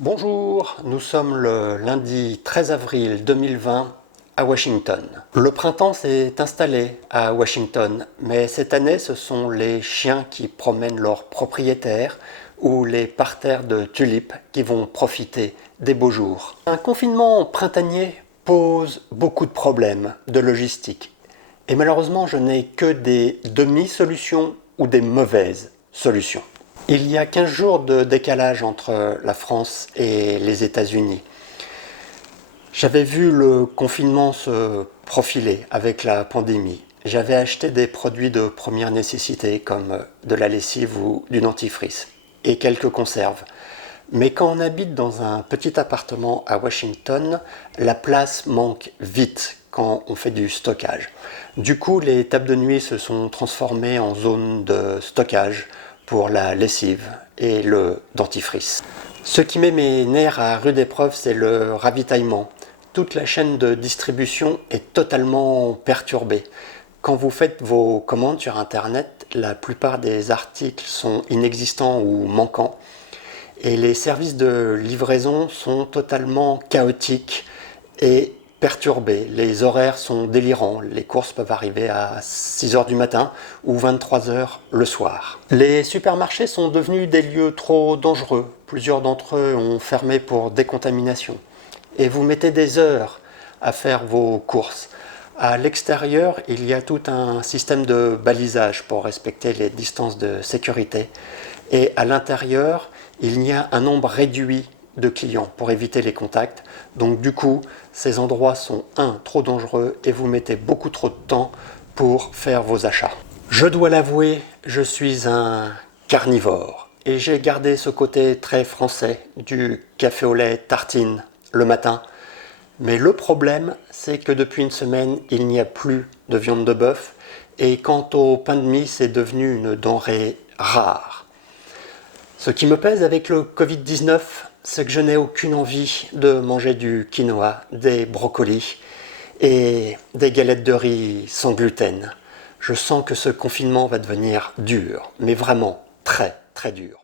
Bonjour, nous sommes le lundi 13 avril 2020 à Washington. Le printemps s'est installé à Washington, mais cette année ce sont les chiens qui promènent leurs propriétaires ou les parterres de tulipes qui vont profiter des beaux jours. Un confinement printanier pose beaucoup de problèmes de logistique. Et malheureusement, je n'ai que des demi-solutions ou des mauvaises solutions. Il y a 15 jours de décalage entre la France et les États-Unis. J'avais vu le confinement se profiler avec la pandémie. J'avais acheté des produits de première nécessité comme de la lessive ou du dentifrice et quelques conserves. Mais quand on habite dans un petit appartement à Washington, la place manque vite quand on fait du stockage. Du coup, les tables de nuit se sont transformées en zone de stockage pour la lessive et le dentifrice. Ce qui met mes nerfs à rude épreuve, c'est le ravitaillement. Toute la chaîne de distribution est totalement perturbée. Quand vous faites vos commandes sur Internet, la plupart des articles sont inexistants ou manquants. Et les services de livraison sont totalement chaotiques et perturbés. Les horaires sont délirants. Les courses peuvent arriver à 6 h du matin ou 23 h le soir. Les supermarchés sont devenus des lieux trop dangereux. Plusieurs d'entre eux ont fermé pour décontamination. Et vous mettez des heures à faire vos courses. À l'extérieur, il y a tout un système de balisage pour respecter les distances de sécurité. Et à l'intérieur, il y a un nombre réduit de clients pour éviter les contacts. Donc du coup, ces endroits sont trop dangereux et vous mettez beaucoup trop de temps pour faire vos achats. Je dois l'avouer, je suis un carnivore et j'ai gardé ce côté très français du café au lait tartine le matin. Mais le problème, c'est que depuis une semaine, il n'y a plus de viande de bœuf et quant au pain de mie, c'est devenu une denrée rare. Ce qui me pèse avec le Covid-19, c'est que je n'ai aucune envie de manger du quinoa, des brocolis et des galettes de riz sans gluten. Je sens que ce confinement va devenir dur, mais vraiment très très dur.